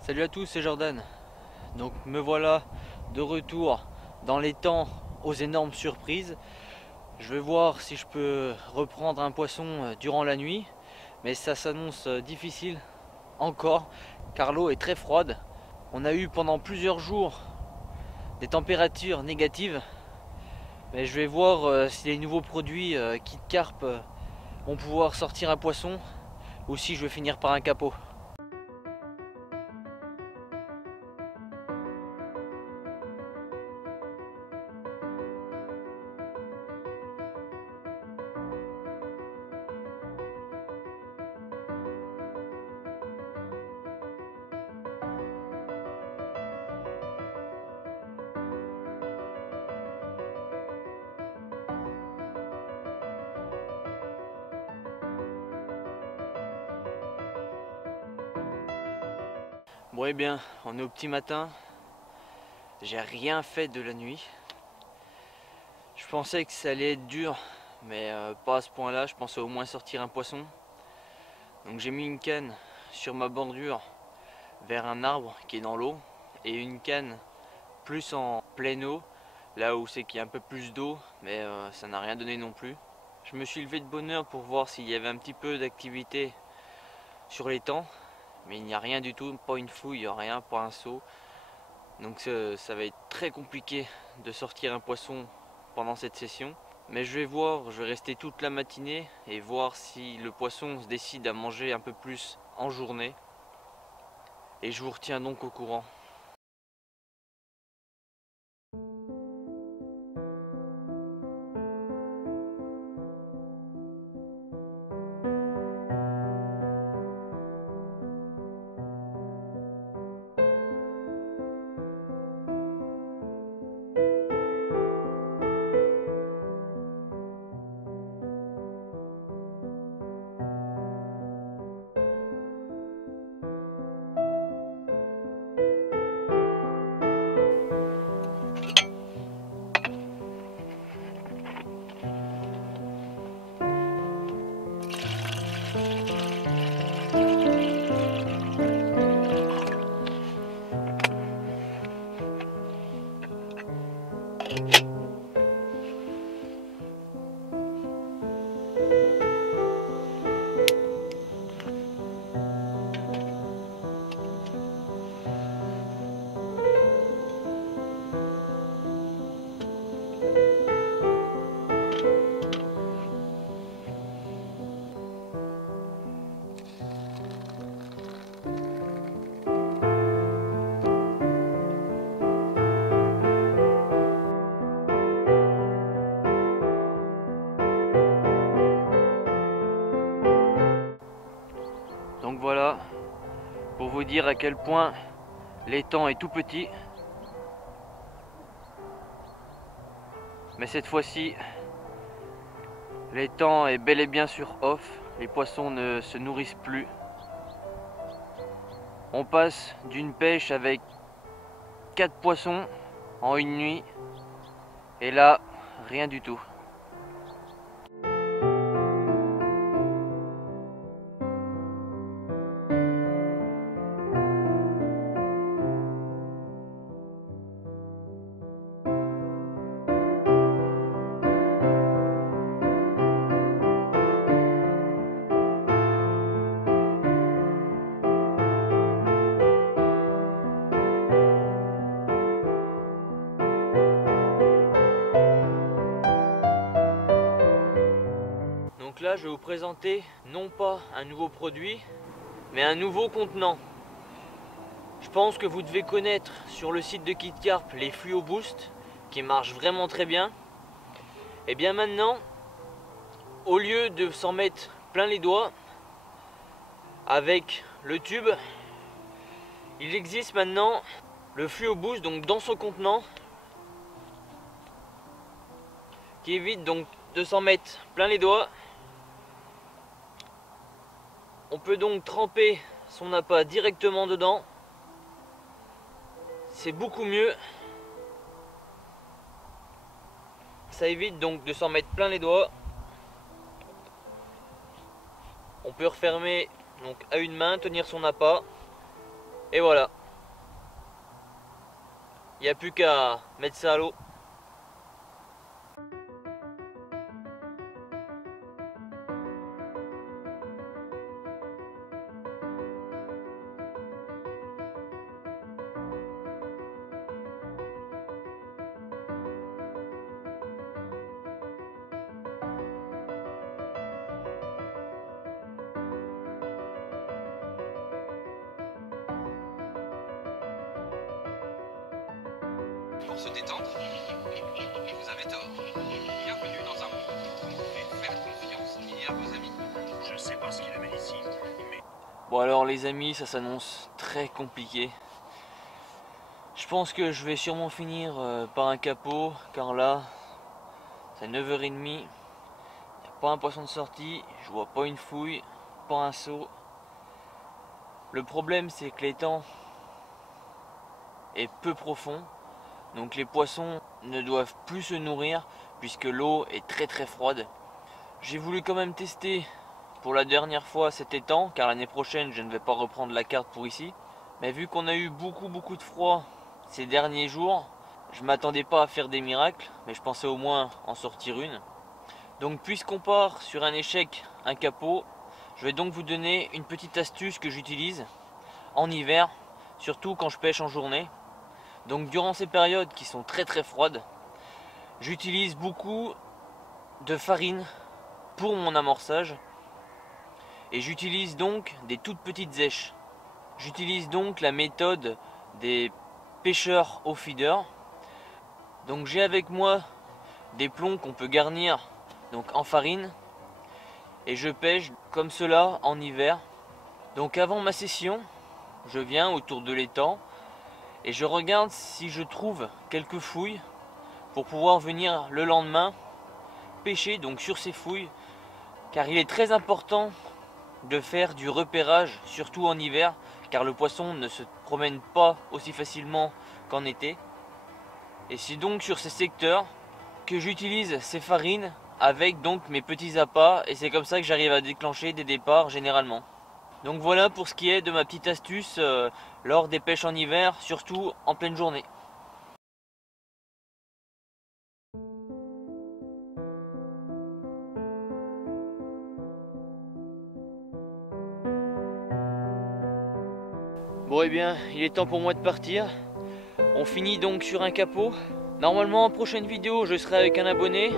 Salut à tous, c'est Jordan. Donc me voilà de retour dans les temps aux énormes surprises. Je vais voir si je peux reprendre un poisson durant la nuit, mais ça s'annonce difficile encore car l'eau est très froide. On a eu pendant plusieurs jours des températures négatives, mais je vais voir si les nouveaux produits Kit Carp vont pouvoir sortir un poisson ou si je vais finir par un capot. Bon, eh bien, on est au petit matin. J'ai rien fait de la nuit. Je pensais que ça allait être dur, mais pas à ce point là. Je pensais au moins sortir un poisson. Donc j'ai mis une canne sur ma bordure vers un arbre qui est dans l'eau et une canne plus en pleine eau, là où c'est qu'il y a un peu plus d'eau, mais ça n'a rien donné non plus. Je me suis levé de bonne heure pour voir s'il y avait un petit peu d'activité sur l'étang, mais il n'y a rien du tout, pas une fouille, rien, pas un seau. Donc ça va être très compliqué de sortir un poisson pendant cette session. Mais je vais voir, je vais rester toute la matinée et voir si le poisson se décide à manger un peu plus en journée. Et je vous retiens donc au courant. Donc voilà, pour vous dire à quel point l'étang est tout petit. Mais cette fois-ci, l'étang est bel et bien sur off. Les poissons ne se nourrissent plus. On passe d'une pêche avec 4 poissons en une nuit. Et là, rien du tout. Donc là, je vais vous présenter non pas un nouveau produit, mais un nouveau contenant. Je pense que vous devez connaître sur le site de Kit Carp les Fluo Boost qui marchent vraiment très bien. Et bien maintenant, au lieu de s'en mettre plein les doigts avec le tube, il existe maintenant le Fluo Boost donc dans son contenant qui évite donc de s'en mettre plein les doigts. On peut donc tremper son appât directement dedans c'est beaucoup mieux. Ça évite donc de s'en mettre plein les doigts. On peut refermer donc à une main, tenir son appât. Et voilà. Il n'y a plus qu'à mettre ça à l'eau. Pour se détendre, vous avez tort. Bienvenue dans un monde où vous pouvez faire confiance à vos amis. Je sais pas ce qu'il amène ici, mais... Bon alors les amis, ça s'annonce très compliqué. Je pense que je vais sûrement finir par un capot, car là, c'est 9h30. Il n'y a pas un poisson de sortie, je vois pas une fouille, pas un seau. Le problème c'est que l'étang est peu profond. Donc les poissons ne doivent plus se nourrir puisque l'eau est très froide. J'ai voulu quand même tester pour la dernière fois cet étang, car l'année prochaine je ne vais pas reprendre la carte pour ici. Mais vu qu'on a eu beaucoup de froid ces derniers jours, je m'attendais pas à faire des miracles, mais je pensais au moins en sortir une. Donc puisqu'on part sur un échec, un capot, je vais donc vous donner une petite astuce que j'utilise en hiver, surtout quand je pêche en journée. Donc durant ces périodes qui sont très froides, j'utilise beaucoup de farine pour mon amorçage et j'utilise donc des toutes petites èches. J'utilise donc la méthode des pêcheurs au feeder. Donc j'ai avec moi des plombs qu'on peut garnir donc en farine et je pêche comme cela en hiver. Donc avant ma session, je viens autour de l'étang et je regarde si je trouve quelques fouilles pour pouvoir venir le lendemain pêcher donc sur ces fouilles, car il est très important de faire du repérage, surtout en hiver, car le poisson ne se promène pas aussi facilement qu'en été. Et c'est donc sur ces secteurs que j'utilise ces farines avec donc mes petits appâts, et c'est comme ça que j'arrive à déclencher des départs généralement. Donc voilà pour ce qui est de ma petite astuce lors des pêches en hiver, surtout en pleine journée. Bon et bien, il est temps pour moi de partir. On finit donc sur un capot. Normalement en prochaine vidéo je serai avec un abonné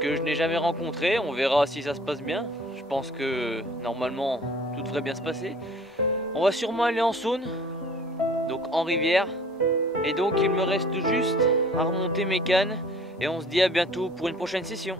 que je n'ai jamais rencontré. On verra si ça se passe bien. Je pense que normalement tout devrait bien se passer. On va sûrement aller en Saône, donc en rivière. Et donc il me reste juste à remonter mes cannes. Et on se dit à bientôt pour une prochaine session.